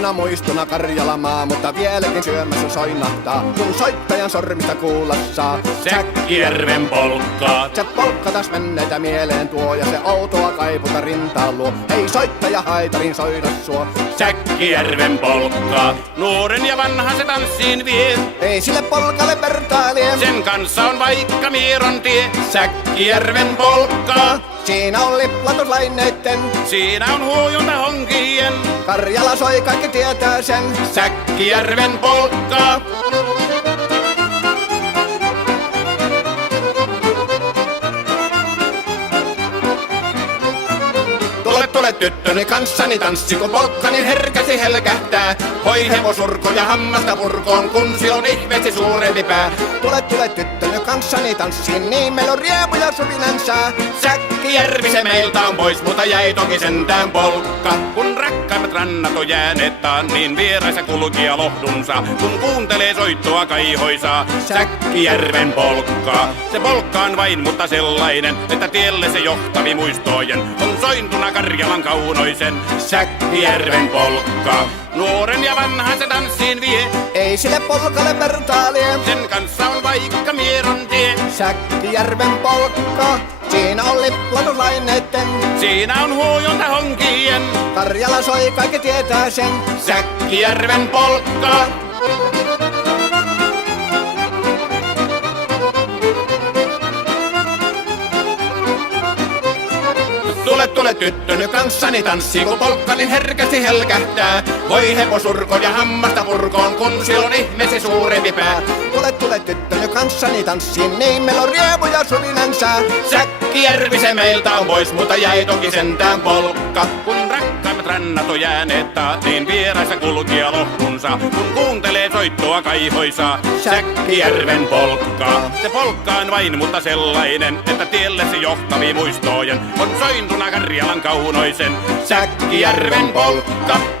aina muistona Karjalamaa, mutta vieläkin syömässä soinahtaa, kun soittajan sormista kuulla saa. Säkkijärven polkkaa. Se polkka taas menneitä mieleen tuo, ja se outoa kaiputa rintaan luo. Ei soittaja haitarin soida suo. Säkkijärven polkkaa. Nuoren ja vanhan se tanssiin vie. Ei sille polkalle vertailie. Sen kanssa on vaikka Mieron tie. Säkkijärven polkkaa. Siinä on liplatuslaineitten, Siinä on huojunta honkien. Karjala soi, kaikki tietää sen. Säkkijärven polkkaa. Tule tyttöni kanssani tanssi, kun polkkani herkäsi helkähtää. Hoi hevosurko ja hammasta purkoon, kun silloin ihmeesi suurempi pää. Tule tyttöni kanssani tanssiin, niin meillä on riepu ja suvinansa. Säkkijärvi se meiltä on pois, mutta jäi toki sentään polkka. Kun rakkaimmat rannat on jääneet taan, niin vieraissa kulkija lohdunsa. Kun kuuntelee soittoa kaihoisaa, Säkkijärven polkkaa. Se polkka on vain, mutta sellainen, että tielle se johtavi muistojen on sointuna Karjalan kaunoisen. Säkkijärven polkkaa. Nuoren ja vanhan se tanssiin vie. Ei sille polkalle vertailie. Sen kanssa on vaikka Mieron tie. Säkkijärven polkka, siinä on liplatuslaineitten, Siinä on huojunta honkien. Karjala soi, kaikki tietää sen. Säkkijärven polkkaa. Tule tyttöni kanssani tanssi, kun polkkani herkästi helkähtää. Voi hevosurko ja hammasta purkoon, kun silloin ihmeesi suurempi pää. Tule tyttöni kanssani tanssiin, niin meillä on riepu ja suvinansa. Säkkijärvi se meiltä on pois, mutta jäi toki sentään polkka. Kun rakkaimmat rannat on jääneet taan, niin vieraissa kulkija lohdunsa. Kun kuuntelee soittoa kaihoisaa, Säkkijärven polkkaa. Se polkka on vain, mutta sellainen, että tielle se johtavi muistojen on sointuna Karjalan kaunoisen. Säkkijärven polkka.